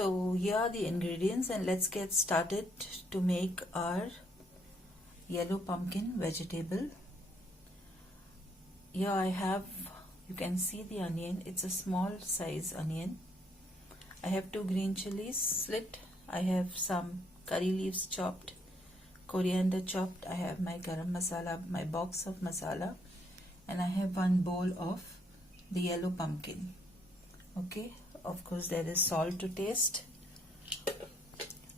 So here are the ingredients, and let's get started to make our yellow pumpkin vegetable. Here I have, you can see the onion, it's a small size onion. I have 2 green chilies slit. I have some curry leaves chopped, coriander chopped. I have my garam masala, my box of masala, and I have 1 bowl of the yellow pumpkin. Okay, of course there is salt to taste.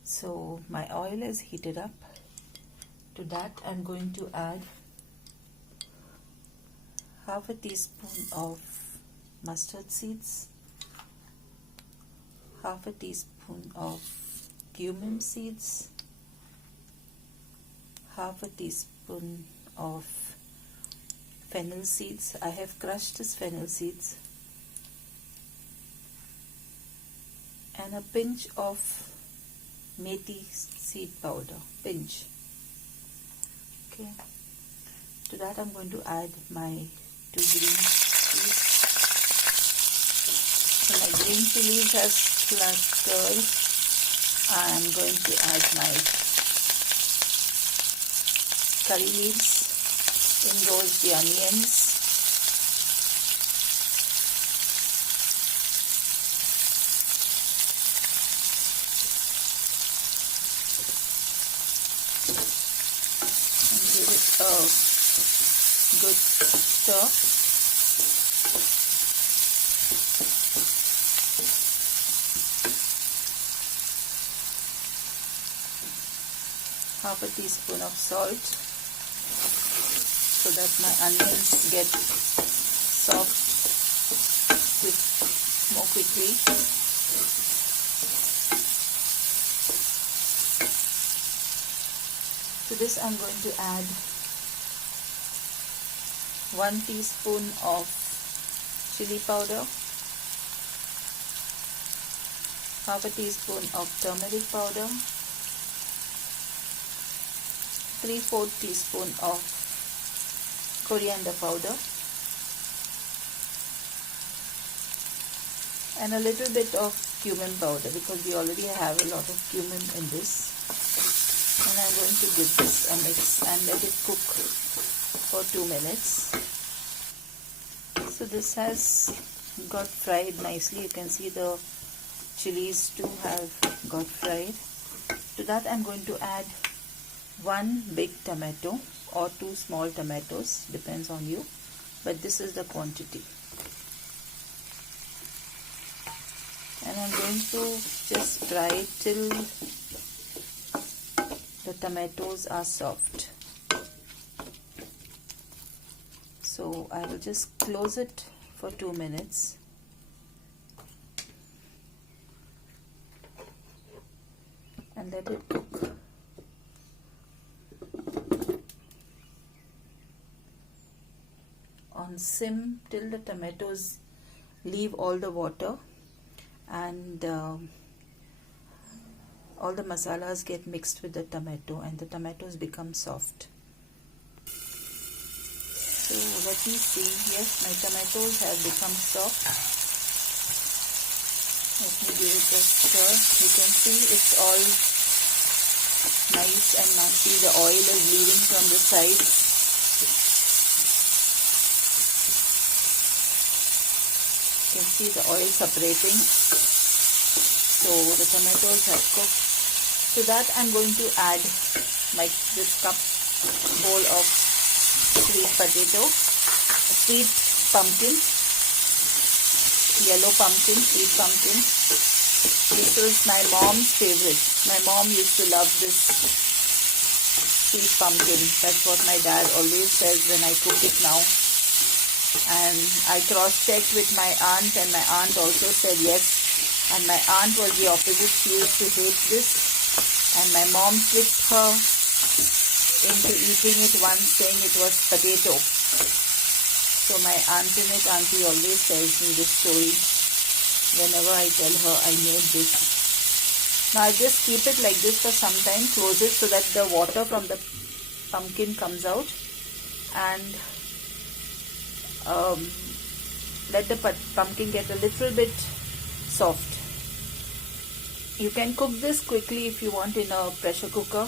So my oil is heated up. To that I'm going to add half a teaspoon of mustard seeds, half a teaspoon of cumin seeds, half a teaspoon of fennel seeds. I have crushed this fennel seeds, and a pinch of methi seed powder, pinch. Okay, to that I'm going to add my 2 green chilies. So my green chilies has flattered. I'm going to add my curry leaves. In goes the onions. And give it a good stir. Half a teaspoon of salt so that my onions get soft more quickly. To this I'm going to add 1 teaspoon of chili powder, half a teaspoon of turmeric powder, 3/4 teaspoon of coriander powder, and a little bit of cumin powder because we already have a lot of cumin in this. And I'm going to give this a mix and let it cook for 2 minutes. So this has got fried nicely. You can see the chilies too have got fried. To that I'm going to add 1 big tomato or 2 small tomatoes, depends on you, but this is the quantity. And I'm going to just fry it till the tomatoes are soft. So I will just close it for 2 minutes. And let it cook. On sim till the tomatoes leave all the water and all the masalas get mixed with the tomato and the tomatoes become soft. So let me see. Yes, my tomatoes have become soft. Let me give it a stir. You can see it's all nice and mushy. The oil is leaving from the sides. You can see the oil separating. So the tomatoes have cooked. To that I'm going to add this bowl of sweet pumpkin, yellow pumpkin, sweet pumpkin. This is my mom's favorite. My mom used to love this sweet pumpkin. That's what my dad always says when I cook it now. And I cross-checked with my aunt, and my aunt also said yes. And my aunt was the opposite. She used to hate this. And my mom tricked her into eating it once, saying it was potato. So my auntie always tells me this story whenever I tell her I made this. Now I just keep it like this for some time, close it so that the water from the pumpkin comes out, and let the pumpkin get a little bit soft. You can cook this quickly if you want in a pressure cooker.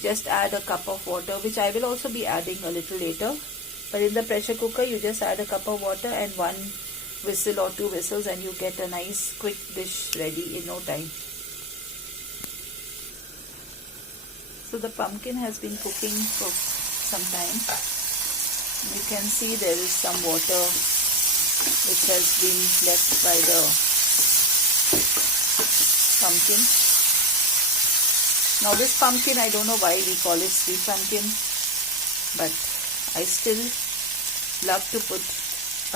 Just add a cup of water, which I will also be adding a little later. But in the pressure cooker, you just add a cup of water and 1 whistle or 2 whistles and you get a nice quick dish ready in no time. So the pumpkin has been cooking for some time. You can see there is some water which has been left by the pumpkin. Now this pumpkin, I don't know why we call it sweet pumpkin, but I still love to put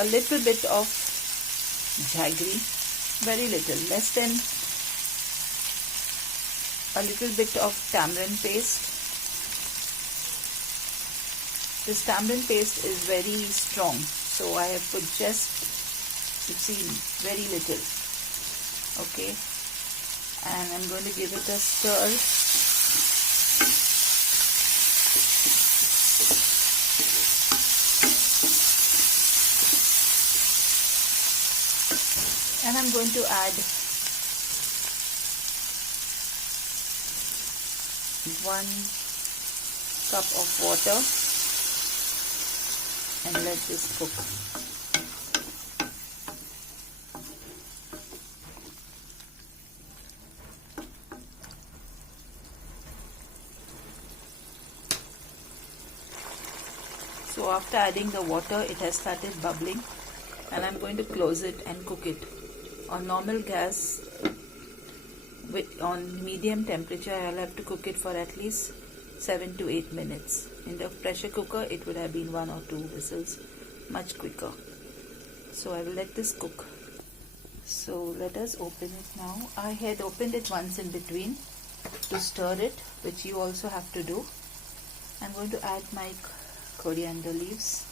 a little bit of jaggery, very little, less than a little bit of tamarind paste. This tamarind paste is very strong, so I have put just, you see, very little. Okay, and I'm going to give it a stir. And I'm going to add 1 cup of water and let this cook. So after adding the water, it has started bubbling, and I'm going to close it and cook it on normal gas. On medium temperature, I'll have to cook it for at least 7 to 8 minutes. In the pressure cooker, it would have been 1 or 2 whistles, much quicker. So I will let this cook. So let us open it now. I had opened it once in between to stir it, which you also have to do. I'm going to add my coriander leaves.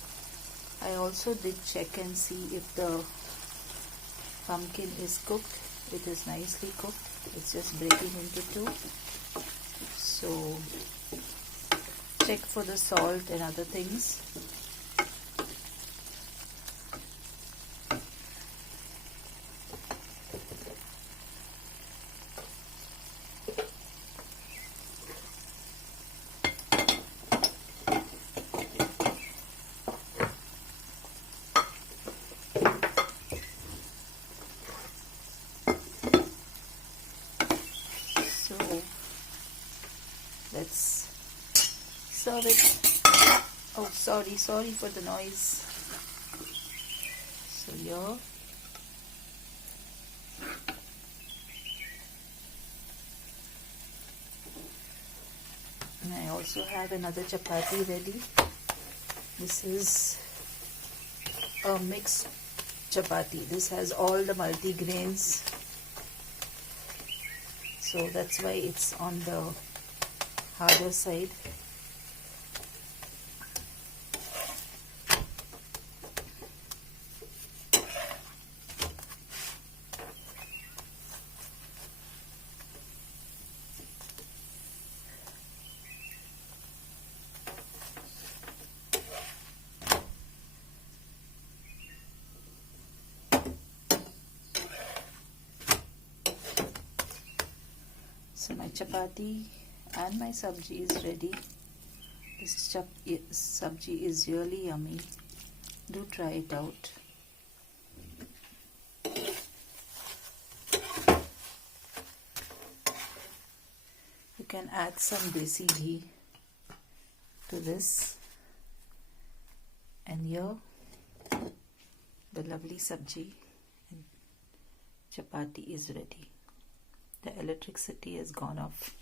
I also did check and see if the pumpkin is cooked. It is nicely cooked. It's just breaking into 2. So check for the salt and other things. Let's serve it. Oh, sorry for the noise. So here, and I also have another chapati ready. This is a mixed chapati. This has all the multi-grains, so that's why it's on the harder side. So my chapati and my sabji is ready. This sabji is really yummy. Do try it out. You can add some desi ghee to this, and here the lovely sabji and chapati is ready. The electricity has gone off.